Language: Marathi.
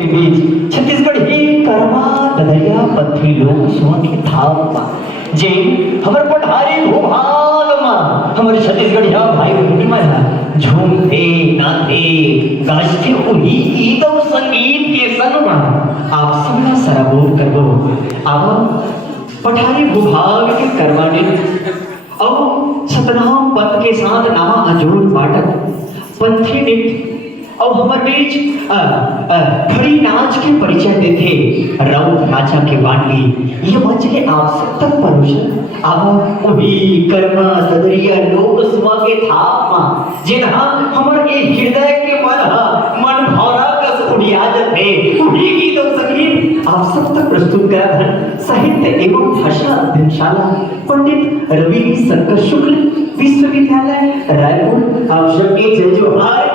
के बीच छत्तीसगढ़ ही कर्मा ददरिया पथरी लोग सुन के थाप जे हमर पठारी भूभाग मा हमर छत्तीसगढ़िया भाई बहन मन झूमते नाचे गाजते उही गीत और संगीत के संग मा आप सबला सराबोर करबो अब पठारी भूभाग के करवाने और सतनाम पद के साथ नामा अजोड़ पाठक पंथी नृत्य और हमारे बीच खड़ी नाच के परिचय देते राउत राजा के बांडी ये मंच के आप सब तक परोसन अब वही कर्मा ददरिया लोक सुमा के थाप मा जिन्हा हमर ए हृदय के मन भौरा कस उड़िया जते वही गीत और संगीत आप सब तक प्रस्तुत करा साहित्य एवं भाषा अध्ययनशाला पंडित रवि शंकर शुक्ल विश्वविद्यालय रायपुर आप सबके जय जोहार